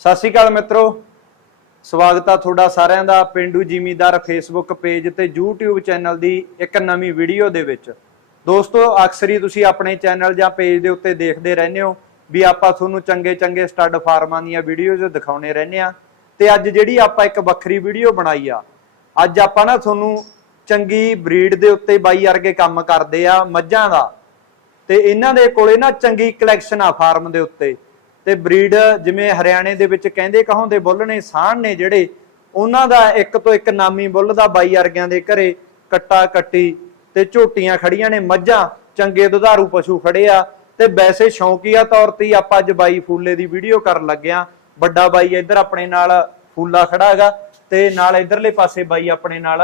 ਸਤਿ ਸ਼੍ਰੀ ਅਕਾਲ ਮਿੱਤਰੋ। ਸਵਾਗਤ ਆ ਤੁਹਾਡਾ ਸਾਰਿਆਂ ਦਾ ਪਿੰਡੂ ਜ਼ਿਮੀਦਾਰ ਫੇਸਬੁੱਕ ਪੇਜ ਤੇ YouTube ਚੈਨਲ ਦੀ ਇੱਕ ਨਵੀਂ ਵੀਡੀਓ ਦੇ ਵਿੱਚ। ਦੋਸਤੋ, ਅਕਸਰ ਹੀ ਤੁਸੀਂ ਆਪਣੇ ਚੈਨਲ ਜਾਂ ਪੇਜ ਦੇ ਉੱਤੇ ਦੇਖਦੇ ਰਹਿੰਦੇ ਹੋ ਵੀ ਆਪਾਂ ਤੁਹਾਨੂੰ ਚੰਗੇ ਚੰਗੇ ਸਟੱਡ ਫਾਰਮਾਂ ਦੀਆਂ ਵੀਡੀਓਜ਼ ਦਿਖਾਉਣੇ ਰਹਿੰਦੇ ਆ ਤੇ ਅੱਜ ਜਿਹੜੀ ਆਪਾਂ ਇੱਕ ਵੱਖਰੀ ਵੀਡੀਓ ਬਣਾਈ ਆ, ਅੱਜ ਆਪਾਂ ਨਾ ਤੁਹਾਨੂੰ ਚੰਗੀ ਬਰੀਡ ਦੇ ਉੱਤੇ ਬਾਈ ਵਰਗੇ ਕੰਮ ਕਰਦੇ ਆ ਮੱਝਾਂ ਦਾ। ਤੇ ਇਹਨਾਂ ਦੇ ਕੋਲੇ ਨਾ ਚੰਗੀ ਕਲੈਕਸ਼ਨ ਆ ਫਾਰਮ ਦੇ ਉੱਤੇ। ਤੇ ਬਰੀਡ ਜਿਵੇਂ ਹਰਿਆਣੇ ਦੇ ਵਿੱਚ ਕਹਿੰਦੇ ਕਹਾਉਂਦੇ ਬੁੱਲ ਨੇ ਸਾਹਣ ਨੇ ਜਿਹੜੇ ਉਹਨਾਂ ਦਾ ਇੱਕ ਤੋਂ ਇੱਕ ਨਾਮੀ ਬੁੱਲ ਦਾ ਬਾਈ ਵਰਗਿਆਂ ਦੇ ਘਰੇ ਕੱਟਾ ਕੱਟੀ ਤੇ ਝੋਟੀਆਂ ਖੜੀਆਂ ਨੇ ਮੱਝਾਂ ਚੰਗੇ ਦੁਧਾਰੂ ਪਸ਼ੂ ਖੜੇ ਆ। ਤੇ ਵੈਸੇ ਸ਼ੌਂਕੀਆ ਤੌਰ ਤੇ ਆਪਾਂ ਅੱਜ ਬਾਈ ਫੂਲੇ ਦੀ ਵੀਡੀਓ ਕਰਨ ਲੱਗਿਆ ਵੱਡਾ ਬਾਈ ਇੱਧਰ ਆਪਣੇ ਨਾਲ ਫੂਲਾ ਖੜਾ ਹੈਗਾ ਤੇ ਨਾਲ ਇਧਰਲੇ ਪਾਸੇ ਬਾਈ ਆਪਣੇ ਨਾਲ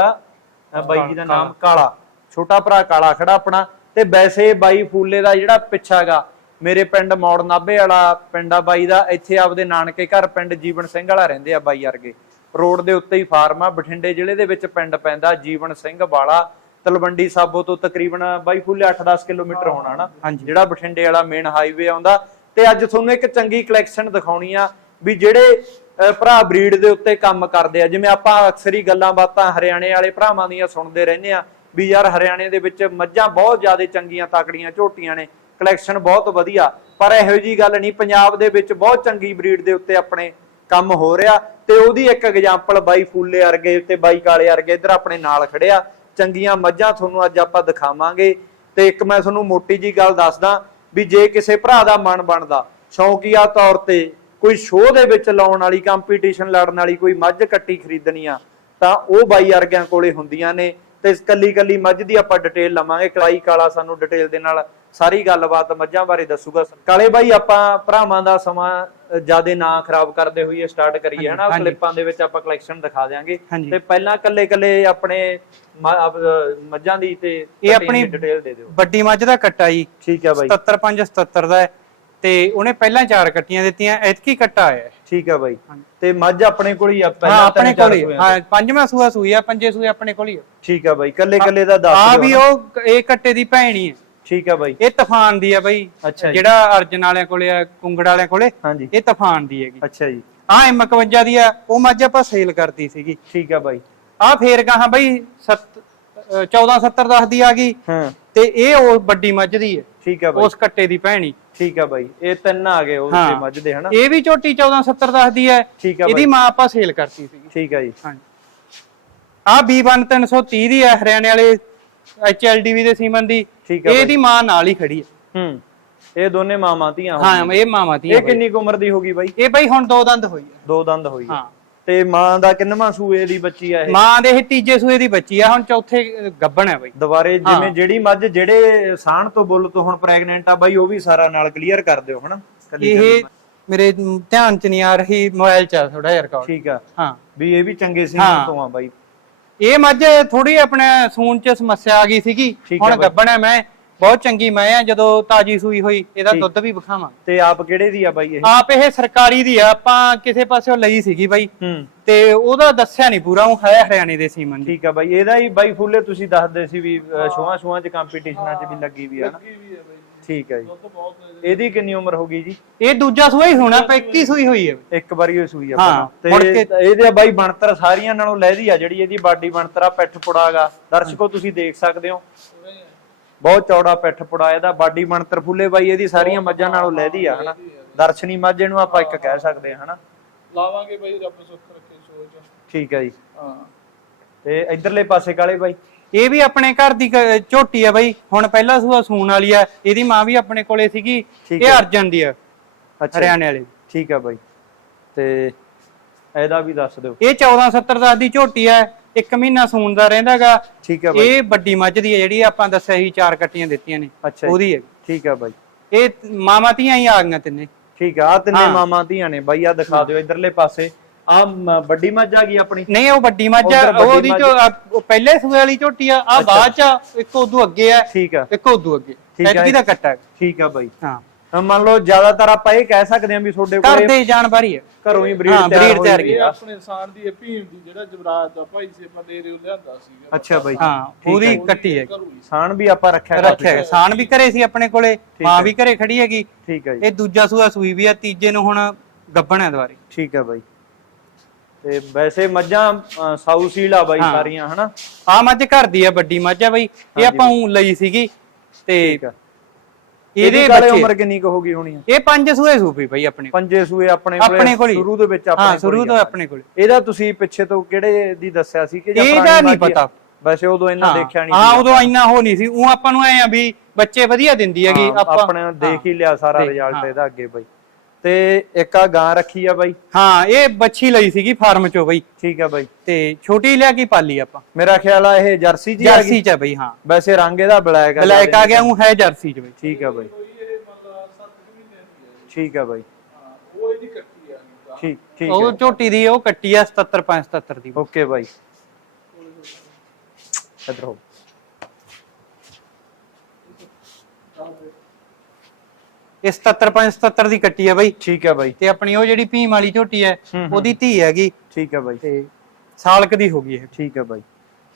ਬਾਈ ਜੀ ਦਾ ਨਾਮ ਕਾਲਾ ਛੋਟਾ ਭਰਾ ਕਾਲਾ ਖੜਾ ਆਪਣਾ। ਤੇ ਵੈਸੇ ਬਾਈ ਫੂਲੇ ਦਾ ਜਿਹੜਾ ਪਿੱਛਾ ਹੈਗਾ ਮੇਰੇ ਪਿੰਡ ਮੌੜ ਨਾਭੇ ਵਾਲਾ ਪਿੰਡ ਆ ਬਾਈ ਦਾ ਇੱਥੇ ਆਪਦੇ ਨਾਨਕੇ ਘਰ ਪਿੰਡ ਜੀਵਨ ਸਿੰਘ ਵਾਲਾ ਰਹਿੰਦੇ ਆ ਬਾਈ ਵਰਗੇ। ਰੋਡ ਦੇ ਉੱਤੇ ਹੀ ਫਾਰਮ ਆ ਬਠਿੰਡੇ ਜ਼ਿਲ੍ਹੇ ਦੇ ਵਿੱਚ ਪਿੰਡ ਪੈਂਦਾ ਜੀਵਨ ਸਿੰਘ ਵਾਲਾ। ਤਲਵੰਡੀ ਸਾਬੋ ਤੋਂ ਤਕਰੀਬਨ ਬਾਈ ਫੂਲੇ 8-10 ਕਿਲੋਮੀਟਰ ਹੋਣਾ ਨਾ ਜਿਹੜਾ ਬਠਿੰਡੇ ਵਾਲਾ ਮੇਨ ਹਾਈਵੇ ਆਉਂਦਾ ਤੇ ਅੱਜ ਤੁਹਾਨੂੰ ਇੱਕ ਚੰਗੀ ਕਲੈਕਸ਼ਨ ਦਿਖਾਉਣੀ ਆ ਵੀ ਜਿਹੜੇ ਭਰਾ ਬਰੀਡ ਦੇ ਉੱਤੇ ਕੰਮ ਕਰਦੇ ਆ। ਜਿਵੇਂ ਆਪਾਂ ਅਕਸਰ ਹੀ ਗੱਲਾਂ ਬਾਤਾਂ ਹਰਿਆਣੇ ਵਾਲੇ ਭਰਾਵਾਂ ਦੀਆਂ ਸੁਣਦੇ ਰਹਿੰਦੇ ਆ ਵੀ ਯਾਰ ਹਰਿਆਣੇ ਦੇ ਵਿੱਚ ਮੱਝਾਂ ਬਹੁਤ ਜ਼ਿਆਦਾ ਚੰਗੀਆਂ ਤਾਕੜੀਆਂ ਝੋਟੀਆਂ ਨੇ। ਕਲੈਕਸ਼ਨ ਬਹੁਤ ਵਧੀਆ। ਪਰ ਇਹੋ ਜੀ ਗੱਲ ਨਹੀਂ, ਪੰਜਾਬ ਦੇ ਵਿੱਚ ਬਹੁਤ ਚੰਗੀ ਬਰੀਡ ਦੇ ਉੱਤੇ ਆਪਣੇ ਕੰਮ ਹੋ ਰਿਹਾ ਤੇ ਉਹਦੀ ਇੱਕ ਐਗਜ਼ਾਮਪਲ ਬਾਈ ਫੂਲੇ ਵਰਗੇ ਤੇ ਬਾਈ ਕਾਲੇ ਵਰਗੇ ਇੱਧਰ ਆਪਣੇ ਨਾਲ ਖੜਿਆ ਚੰਗੀਆਂ ਮੱਝਾਂ ਤੁਹਾਨੂੰ ਅੱਜ ਆਪਾਂ ਦਿਖਾਵਾਂਗੇ। ਤੇ ਇੱਕ ਮੈਂ ਤੁਹਾਨੂੰ ਮੋਟੀ ਜੀ ਗੱਲ ਦੱਸਦਾ ਵੀ ਜੇ ਕਿਸੇ ਭਰਾ ਦਾ ਮਨ ਬਣਦਾ, ਸ਼ੌਕੀਆ ਤੌਰ ਤੇ ਕੋਈ ਸ਼ੋਅ ਦੇ ਵਿੱਚ ਲਾਉਣ ਵਾਲੀ ਕੰਪੀਟੀਸ਼ਨ ਲੜਨ ਵਾਲੀ ਕੋਈ ਮੱਝ ਕੱਟੀ ਖਰੀਦਣੀ ਆ, ਤਾਂ ਉਹ ਬਾਈ ਵਰਗਿਆਂ ਕੋਲੇ ਹੁੰਦੀਆਂ ਨੇ। ਤੇ ਕੱਲੀ ਕੱਲੀ ਮੱਝ ਦੀ ਆਪਾਂ ਡਿਟੇਲ ਲਵਾਂਗੇ। ਕਲਾਈ ਕਾਲਾ ਸਾਨੂੰ ਡਿਟੇਲ ਦੇ ਨਾਲ ਸਾਰੀ ਗੱਲਬਾਤ ਮੱਝਾਂ ਬਾਰੇ ਦੱਸੂਗਾ ਕਾਲੇ ਬਾਈ ਆਪਾਂ ਭਰਾਵਾਂ ਦਾ ਸਮਾਂ ਜਿਆਦੇ ਨਾ ਖਰਾਬ ਕਰਦੇ ਹੋਈਏ ਸਟਾਰਟ ਕਰੀਏ ਹਨਾ। ਕਲਿੱਪਾਂ ਦੇ ਵਿੱਚ ਆਪਾਂ ਕਲੈਕਸ਼ਨ ਦਿਖਾ ਹਾਂਜੀ। ਤੇ ਪਹਿਲਾਂ ਕੱਲੇ ਕੱਲੇ ਆਪਣੇ ਮੱਝਾਂ ਦੀ ਤੇ ਇਹ ਆਪਣੀ ਡਿਟੇਲ ਦੇ ਦਿਓ ਵੱਡੀ ਮੱਝ ਦਾ ਕੱਟਾ ਜੀ ਠੀਕ ਹੈ ਬਾਈ 775 77 ਦਾ ਹੈ ਤੇ ਉਹਨੇ ਪਹਿਲਾਂ ਚਾਰ ਕੱਟੀਆਂ ਦਿੱਤੀਆਂ ਐਤਕੀ ਕੱਟਾ ਆਇਆ ਹੈ। ਠੀਕ ਹੈ ਬਾਈ। ਤੇ ਮੱਝ ਆਪਣੇ ਕੋਲ ਹੀ ਆ ਹਾਂ ਪਹਿਲਾਂ ਆਪਣੇ ਤਿੰਨ ਚਾਰ ਕੋਲ ਹੀ। ਹਾਂ ਪੰਜਵਾਂ ਸੂਆ ਸੂਈ ਆ ਪੰਜੇ ਸੂਏ ਆਪਣੇ ਕੋਲ ਹੀ ਆ ਠੀਕ ਹੈ ਬਾਈ ਕੱਲੇ ਕੱਲੇ ਦਾ ਦੱਸ ਆ ਵੀ। ਉਹ ਇਹ ਕੱਟੇ ਦੀ ਭੈਣੀ ਹੈ ਠੀਕ ਹੈ ਬਾਈ। ਇਹ ਤੂਫਾਨ ਦੀ ਆ ਬਈ। ਅੱਛਾ ਜੀ। ਜਿਹੜਾ ਅਰਜਨ ਵਾਲਿਆਂ ਕੋਲੇ ਆ ਕੁੰਗੜ ਵਾਲਿਆਂ ਕੋਲੇ ਹਾਂਜੀ। ਇਹ ਤੂਫਾਨ ਦੀ ਹੈਗੀ। ਅੱਛਾ ਜੀ। ਆ M51 ਦੀ ਆ ਉਹ ਮੱਝ ਆਪਾਂ ਸੇਲ ਕਰਤੀ ਸੀਗੀ। ਠੀਕ ਹੈ ਬਾਈ। ਆ ਫੇਰ ਕਹਾ ਬਈ 1470 10 ਦੀ ਆ ਗਈ। ਹਾਂ। ਤੇ ਇਹ ਉਹ ਵੱਡੀ ਮੱਝ ਦੀ ਹੈ ਠੀਕ ਹੈ ਬਾਈ। ਉਸ ਕੱਟੇ ਦੀ ਭੈਣੀ। ਠੀਕ ਹੈ ਬਾਈ। ਇਹ ਤਿੰਨ ਆ ਗਏ। ਤੇ ਮੱਝ ਦੇ ਹਨਾ? ਇਹ ਵੀ ਝੋਟੀ 1470 ਦੱਸਦੀ ਹੈ ਠੀਕ ਹੈ ਇਹਦੀ ਮਾਂ ਆਪਾਂ ਸੇਲ ਕਰਤੀ ਸੀਗੀ। ਠੀਕ ਹੈ ਜੀ। ਹਾਂਜੀ। ਆ B1 330 ਦੀ ਹੈ ਹਰਿਆਣੇ ਵਾਲੇ HLDV ਦੇ ਸੀਮਨ ਦੀ। ਠੀਕ ਹੈ ਬਾਈ। ਇਹਦੀ ਮਾਂ ਨਾਲ ਹੀ ਖੜੀ ਹੈ ਹੂੰ। ਇਹ ਦੋਨੇ ਮਾਮਾ ਧੀਆਂ ਹੋ ਹਾਂ ਇਹ ਮਾਵਾਂ ਦੀ ਇਹ ਕਿੰਨੀ ਕੁ ਉਮਰ ਦੀ ਹੋਗੀ ਬਾਈ? ਇਹ ਬਈ ਹੁਣ ਦੋ ਦੰਦ ਹੋਈ ਹੈ ਦੋ ਦੰਦ ਹੋਈ ਹੈ ਹਾਂ। ਤੇ ਮਾਂ ਦਾ ਕਿੰਨਵਾਂ ਸੂਏ ਦੀ ਬੱਚੀ ਆ ਇਹ? ਮਾਂ ਦੇ ਇਹ ਤੀਜੇ ਸੂਏ ਦੀ ਬੱਚੀ ਆ। ਹੁਣ ਚੌਥੇ ਗੱਭਣ ਹੈ ਬਈ। ਦੁਬਾਰੇ। ਜਿਵੇਂ ਜਿਹੜੀ ਮੱਝ ਜਿਹੜੇ ਸਾਣ ਤੋਂ ਬੁੱਲ ਤੋਂ ਹੁਣ ਪ੍ਰੈਗਨੈਂਟ ਆ ਬਾਈ ਉਹ ਵੀ ਸਾਰਾ ਨਾਲ ਕਲੀਅਰ ਕਰ ਦਿਓ ਹਨਾ? ਇਹ ਮੇਰੇ ਧਿਆਨ ਚ ਨਹੀਂ ਆ ਰਹੀ ਮੋਬਾਈਲ ਚ ਥੋੜਾ ਜਿਹਾ ਰਿਕਾਰਡ ਠੀਕ ਆ। ਹਾਂ। ਵੀ ਇਹ ਵੀ ਚੰਗੇ ਸੀ। ਤੋਂ ਆ ਬਾਈ। ਇਹ ਮੱਝ ਥੋੜੀ ਆਪਣੇ ਸੂਣ ਚ ਸਮੱਸਿਆ ਆ ਗਈ ਸੀਗੀ। ਠੀਕ ਹੈ ਹੁਣ ਬਾਈ। ਗੱਭਣ ਹੈ ਮੈਂ ਬਹੁਤ ਚੰਗੀ ਮੈਂ ਆ ਜਦੋਂ ਤਾਜੀ ਸੂਈ ਹੋਈ ਇਹਦਾ ਠੀਕ। ਦੁੱਧ ਵੀ ਵਿਖਾਵਾਂ। ਤੇ ਆਪ ਕਿਹੜੇ ਦੀ ਆ ਬਾਈ ਇਹ? ਆਪ ਇਹ ਸਰਕਾਰੀ ਦੀ ਆ ਆਪਾਂ ਕਿਸੇ ਪਾਸਿਓਂ ਲਈ ਸੀਗੀ ਬਾਈ। ਹੂੰ। ਤੇ ਉਹਦਾ ਦੱਸਿਆ ਨਹੀਂ ਪੂਰਾ ਉਹ ਹੈ ਹਰਿਆਣੇ ਦੇ ਸੀਮਨ ਦੀ। ਠੀਕ ਆ ਬਾਈ ਇਹਦਾ ਹੀ ਬਾਈ ਫੁੱਲੇ ਤੁਸੀਂ ਦੱਸਦੇ ਸੀ ਵੀ ਸ਼ੋਆਂ ਸ਼ੋਆਂ ਚ ਕੰਪੀਟੀਸ਼ਨਾਂ ਚ ਵੀ ਲੱਗੀ ਵੀ ਆ ਨਾ। ਠੀਕ ਆ ਜੀ। ਇਹਦੀ ਕਿੰਨੀ ਉਮਰ ਹੋ ਗਈ ਜੀ? ਇਹ ਦੂਜਾ ਸੂਆ ਹੀ ਹੋਣਾ 25 ਸੂਈ ਹੋਈ ਹੈ। ਇੱਕ ਵਾਰੀ ਹੋਈ ਸੂਈ ਆ ਹਾਂ, ਪਹਿਲਾਂ। ਮੁੜ ਤੇ ਕੇ- ਇਹਦੇ ਬਾਈ ਬਣਤਰ ਸਾਰੀਆਂ ਨਾਲੋਂ ਲਹਿਦੀ ਆ ਜਿਹੜੀ ਇਹਦੀ ਬਾਡੀ ਬਣਤਰ ਆ ਪਿੱਠ ਪੁੜਾਗਾ ਦਰਸ਼ਕੋ ਤੁਸੀਂ ਦੇਖ ਸਕਦੇ ਹੋ। ਬਹੁਤ ਚੌੜਾ ਪਿੱਠ ਪੁੜਾ ਇਹਦਾ ਬਾਡੀ ਬਣਤਰ ਫੁੱਲੇ ਬਾਈ ਇਹਦੀ ਸਾਰੀਆਂ ਮੱਝਾਂ ਨਾਲੋਂ ਲਹਿਦੀ ਆ ਹਨਾ। ਦਰਸ਼ਨੀ ਮੱਝ ਇਹਨੂੰ ਆਪਾਂ ਇੱਕ ਕਹਿ ਸਕਦੇ ਹਾਂ ਹਨਾ। ਲਾਵਾਂਗੇ ਬਈ ਰੱਬ ਸੁੱਖ ਰੱਖੇ ਸੋਚ ਠੀਕ ਆ ਜੀ। ਹਾਂ। ਤੇ ਇਧਰਲੇ ਪਾਸੇ ਕਾਲੇ ਬਾਈ? ਇਹ ਵੀ ਆਪਣੇ ਘਰ ਦੀ ਕ- ਝੋਟੀ ਆ ਬਾਈ। ਹੁਣ ਪਹਿਲਾ ਸੂਆ ਸੂਣ ਵਾਲੀ ਆ। ਇਹਦੀ ਮਾਂ ਵੀ ਆਪਣੇ ਕੋਲੇ ਸੀਗੀ। ਠੀਕ ਇਹ ਹੈ। ਅਰਜਨ ਦੀ ਆ। ਅੱਛਾ। ਹਰਿਆਣੇ ਵਾਲੇ। ਠੀਕ ਆ ਬਾਈ। ਤੇ ਇਹਦਾ ਵੀ ਦੱਸ ਦਿਓ। ਇਹ 1470 ਦਾ ਦੀ ਝੋਟੀ ਆ। ਇੱਕ ਮਹੀਨਾ ਸੂਣ ਦਾ ਰਹਿੰਦਾਗਾ ਠੀਕ ਆ ਬਾਈ। ਇਹ ਵੱਡੀ ਮੱਝ ਦੀ ਆ ਜਿਹੜੀ ਆਪਾਂ ਦੱਸਿਆ ਸੀ ਚਾਰ ਕੱਟੀਆਂ ਦਿੱਤੀਆਂ ਨੇ। ਅੱਛਾ ਜੀ। ਉਹਦੀ ਹੈ ਠੀਕ ਆ ਬਾਈ। ਇਹ ਮਾਮਾ ਧੀਆਂ ਹੀ ਆ ਗਈਆਂ ਤਿੰਨੇ। ਠੀਕ ਆ। ਆਹ ਤਿੰਨੇ ਹਾਂ। ਮਾਮਾ ਧੀਆਂ ਨੇ। ਬਾਈ ਆ ਦਿਖਾ ਦਿਓ ਇਧਰਲੇ ਪਾਸੇ। ਆ ਵੱਡੀ ਮੱਝ ਆ ਗਈ ਆਪਣੀ। ਨਹੀਂ ਉਹ ਵੱਡੀ ਮੱਝ ਆ ਉੱਧਰ ਵੱਡੀ ਉਹਦੀ ਮੱਝ। ਜੋ ਆ, ਉਹ ਪਹਿਲੇ ਸੂਏ ਵਾਲੀ ਝੋਟੀ ਆ ਆ ਬਾਅਦ ਚ ਆ, ਇੱਕ ਉਦੋਂ ਅੱਗੇ ਆ ਠੀਕ ਆ। ਇੱਕ ਉਦੋਂ ਅੱਗੇ। ਠੀਕ ਆ। ਐਤਕੀ ਦਾ ਕੱਟਾ ਹੈ। ਠੀਕ ਆ ਬਾਈ। ਹਾਂ। ਹੁਣ ਮੰਨ ਲਓ ਜ਼ਿਆਦਾਤਰ ਆਪਾਂ ਇਹ ਕਹਿ ਸਕਦੇ ਹਾਂ ਵੀ ਤੁਹਾਡੇ ਘਰ ਕੋਲੇ ਦੇ ਜਾਨਵਰ ਹੈ ਘਰੋਂ ਹੀ ਬਰੀਡ ਹਾਂ, ਤਿਆਰ breed ਹੋਈ ਤਿਆਰ ਹੋਈ ਇਹ ਆ। ਆਪਣੇ ਇਨਸਾਨ ਦੀ ਇਹ ਭੀਮ ਦੀ ਜਿਹੜਾ ਜਵਰਾਜ ਦਾ ਭਾਈ ਸੀ ਆਪਾਂ ਡੇਰੇ ਉਹ ਲਿਆਂਦਾ ਸੀਗਾ। ਅੱਛਾ ਬਾਈ। ਹਾਂ ਪੂਰੀ ਕੱਟੀ ਹੈ ਘਰੋਂ ਹੀ। ਸਾਣ ਵੀ ਆਪਾਂ ਰੱਖਿਆ ਰੱਖਿਆ ਹੈ। ਸਾਨ ਵੀ ਘਰੇ ਸੀ ਆਪਣੇ ਕੋਲੇ ਮਾਂ। ਵੀ ਘਰੇ ਖੜੀ ਹੈਗੀ। ਠੀਕ ਹੈ ਜੀ। ਇਹ ਦੂਜਾ ਸੂਆ ਸੂਈ ਵੀ ਆ ਤੀਜੇ ਨੂੰ ਹੁਣ ਗੱਬਣ ਹੈ ਦੁਆਰੇ ਠੀਕ ਹੈ ਬਾਈ। ਤੇ ਵੈਸੇ ਮੱਝਾਂ ਸਾਊ ਸੀਲ ਆ ਬਾਈ ਹਾਂ। ਸਾਰੀਆਂ ਹਨਾ ਆ ਮੱਝ ਘਰ ਦੀ ਆ ਵੱਡੀ ਮੱਝ ਆ ਬਈ ਇਹ ਆਪਾਂ ਊਂ ਲਈ ਸੀਗੀ ਤੇ ਠੀਕ ਆ ਇਹਦੇ ਬੱਚੇ ਉਮਰ ਕਿੰਨੀ ਕੁ ਹੋ ਗਈ ਹੋਣੀ ਆ ਇਹ ਪੰਜ ਸੂਏ ਸੂਪੀ ਬਈ ਆਪਣੇ ਕੋਲ। ਪੰਜੇ ਸੂਏ ਆਪਣੇ ਆਪਣੇ ਕੋਲ ਹੀ। ਸ਼ੁਰੂ ਦੇ ਵਿੱਚ ਆਪਣੇ ਹਾਂ ਕੋਲ ਸ਼ੁਰੂ ਹੀ ਤੋਂ ਆ। ਆਪਣੇ ਕੋਲ ਇਹਦਾ ਤੁਸੀਂ ਪਿੱਛੇ ਤੋਂ ਕਿਹੜੇ ਦੀ ਦੱਸਿਆ ਸੀ ਕਿ ਜਾਂ ਇਹਦਾ ਪੁਰਾਣੀ ਨਹੀਂ ਮੱਝ ਆ? ਪਤਾ। ਵੈਸੇ ਉਦੋਂ ਇਹਨਾਂ ਹਾਂ ਦੇਖਿਆ ਨਹੀਂ ਹਾਂ ਉਦੋਂ ਇੰਨਾ ਹੋ ਨਹੀਂ ਸੀ ਉਹ ਆਪਾਂ ਨੂੰ ਐ ਆ ਵੀ ਬੱਚੇ ਵਧੀਆ ਦਿੰਦੀ ਹੈਗੀ ਆਪਾਂ ਆਪਣੇ ਦੇਖ ਹੀ ਲਿਆ ਸਾਰਾ ਦੇਖ, ਰਿਜ਼ਲਟ ਹਾਂ। ਇਹਦਾ ਅੱਗੇ ਬਾਈ ਤੇ ਇੱਕ ਆ ਗਾਂ ਰੱਖੀ ਆ ਬਾਈ। ਹਾਂ ਇਹ ਬੱਚੀ ਲਈ ਸੀਗੀ ਫਾਰਮ ਚੋਂ ਬਈ। ਠੀਕ ਆ ਬਾਈ। ਤੇ ਛੋਟੀ ਲਿਆ ਕੇ ਪਾਲੀ ਆਪਾਂ? ਮੇਰਾ ਖਿਆਲ ਆ ਇਹ ਜਰਸੀ ਜੀ ਆ ਜਰਸੀ ਚ ਆ ਬਈ ਹਾਂ। ਵੈਸੇ ਰੰਗ ਇਹਦਾ ਬਲੈਕ ਆ ਬਲੈਕ ਆ ਗਿਆ ਉਹ ਹੈ ਜਰਸੀ ਚ ਬਈ। ਠੀਕ ਆ ਬਾਈ। ਕੋਈ ਇਹ ਮਤਲਬ 7 ਮਹੀਨੇ ਦੀ ਹੈ ਠੀਕ ਆ ਬਾਈ। ਹਾਂ ਉਹ ਇਹਦੀ ਕੱਟੀ ਆ। ਠੀਕ ਠੀਕ ਉਹ ਝੋਟੀ ਦੀ ਉਹ ਕੱਟੀ ਆ 77 577 ਦੀ। ਓਕੇ ਬਾਈ। ਇਧਰ ਹੋ ਇਹ 77 577 ਦੀ ਕੱਟੀ ਆ ਬਈ। ਠੀਕ ਆ ਬਾਈ। ਤੇ ਆਪਣੀ ਉਹ ਜਿਹੜੀ ਭੀਮ ਵਾਲੀ ਝੋਟੀ ਹੈ। ਉਹਦੀ ਧੀ ਹੈਗੀ। ਠੀਕ ਆ ਬਾਈ। ਤੇ ਸਾਲਕ ਦੀ ਹੋ ਗਈ ਇਹ। ਠੀਕ ਆ ਬਾਈ।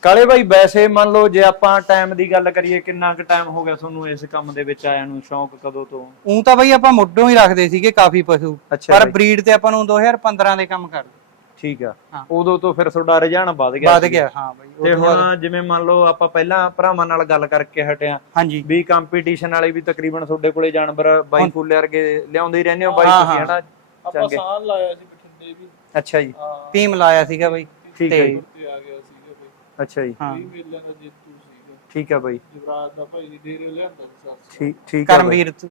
ਕਾਲੇ ਬਾਈ ਵੈਸੇ ਮੰਨ ਲਓ ਜੇ ਆਪਾਂ ਟਾਈਮ ਦੀ ਗੱਲ ਕਰੀਏ ਕਿੰਨਾ ਕੁ ਟਾਈਮ ਹੋ ਗਿਆ ਤੁਹਾਨੂੰ ਇਸ ਕੰਮ ਦੇ ਵਿੱਚ ਆਇਆ ਨੂੰ? ਸ਼ੌਂਕ ਕਦੋਂ ਤੋਂ? ਉਂ ਤਾਂ ਬਈ ਆਪਾਂ ਮੁੱਢੋਂ ਹੀ ਰੱਖਦੇ ਸੀਗੇ ਕਾਫੀ ਪਸ਼ੂ। ਪਰ। ਬਰੀਡ ਤੇ ਆਪਾਂ ਨੂੰ 2015 ਦੇ ਕੰਮ ਕਰਦੇ ਠੀਕ ਆ। ਹਾਂ। ਉਦੋਂ ਤੋਂ ਫਿਰ ਤੁਹਾਡਾ ਰੁਝਾਨ ਵੱਧ ਗਿਆ ਵੱਧ। ਗਿਆ ਹਾਂ ਬਈ ਉਹ ਤੇ ਤੋਂ ਬਾਅਦ- ਹੁਣ ਜਿਵੇਂ ਮੰਨ ਲਓ ਆਪਾਂ ਪਹਿਲਾਂ ਭਰਾਵਾਂ ਨਾਲ ਗੱਲ ਕਰਕੇ ਹਟਿਆ। ਹਾਂਜੀ। ਵੀ ਕੰਪੀਟੀਸ਼ਨ ਵਾਲੇ ਵੀ ਤਕਰੀਬਨ ਤੁਹਾਡੇ ਕੋਲੇ ਜਾਨਵਰ ਬਾਈ ਫੁੱਲੇ ਵਰਗੇ ਲਿਆਉਂਦੇ ਹੀ ਰਹਿੰਦੇ ਹੋ ਬਾਈ ਹਾਂ, ਤੁਸੀਂ ਹਾਂ। ਹਨਾ ਆਪਾਂ ਚੰਗੇ। ਸਾਨ ਲਾਇਆ ਸੀ ਬਠਿੰਡੇ ਵੀ। ਅੱਛਾ ਜੀ। ਹਾਂ। ਭੀਮ ਲਾਇਆ ਸੀਗਾ ਬਈ। ਠੀਕ ਹੈ ਜੀ। ਤੇ ਆ ਗਿਆ ਸੀਗਾ ਬਈ। ਅੱਛਾ ਜੀ। ਹਾਂ। ਇਹ ਮੇਲਿਆਂ ਦਾ ਜੇਤੂ ਸੀਗਾ। ਠੀਕ ਆ ਬਾਈ। ਜਵਰਾਜ ਦਾ ਭਾਈ ਡੇਰੇ ਲਿਆਂਦਾ ਸੀ ਸਰ ਠੀਕ ਠੀਕ ਆ ਬਾਈ। ਕਰਮਵੀਰ